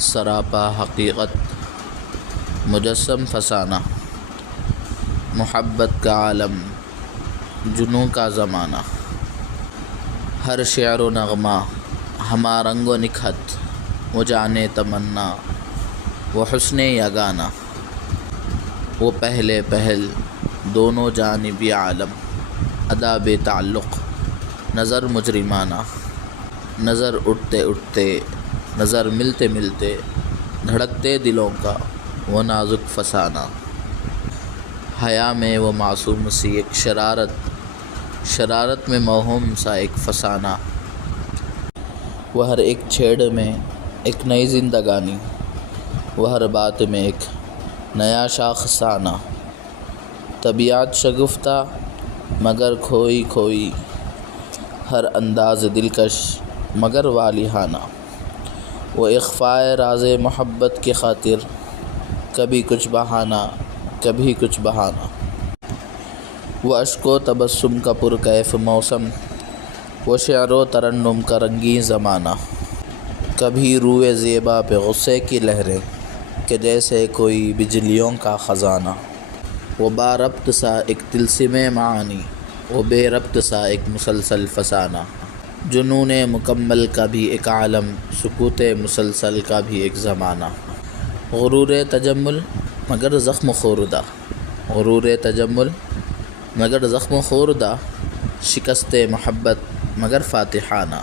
سراپا حقیقت مجسم فسانہ، محبت کا عالم جنوں کا زمانہ، ہر شعر و نغمہ ہما رنگ و نکھت، وہ جانے تمنا وہ حسن یگانہ، وہ پہلے پہل دونوں جانبی عالم، ادا بے تعلق نظر مجرمانہ، نظر اٹھتے اٹھتے نظر ملتے ملتے دھڑکتے دلوں کا وہ نازک فسانہ، حیا میں وہ معصوم سی ایک شرارت میں موہوم سا ایک فسانہ، وہ ہر ایک چھیڑ میں ایک نئی زندگانی، وہ ہر بات میں ایک نیا شاخسانہ، طبیعت شگفتہ مگر کھوئی کھوئی، ہر انداز دلکش مگر والہانہ، وہ اخفائے راز محبت کی خاطر، کبھی کچھ بہانہ کبھی کچھ بہانہ، وہ اشک و تبسم کا پرکیف موسم، وہ شعر و ترنم کا رنگین زمانہ، کبھی روئے زیبا پہ غصے کی لہریں کہ جیسے کوئی بجلیوں کا خزانہ، وہ با ربط سا ایک طلسم معانی، وہ بے ربط سا ایک مسلسل فسانہ، جنون مکمل کا بھی ایک عالم، سکوت مسلسل کا بھی ایک زمانہ، غرور تجمل مگر زخم خوردہ، غرور تجمل مگر زخم خوردہ، شکست محبت مگر فاتحانہ۔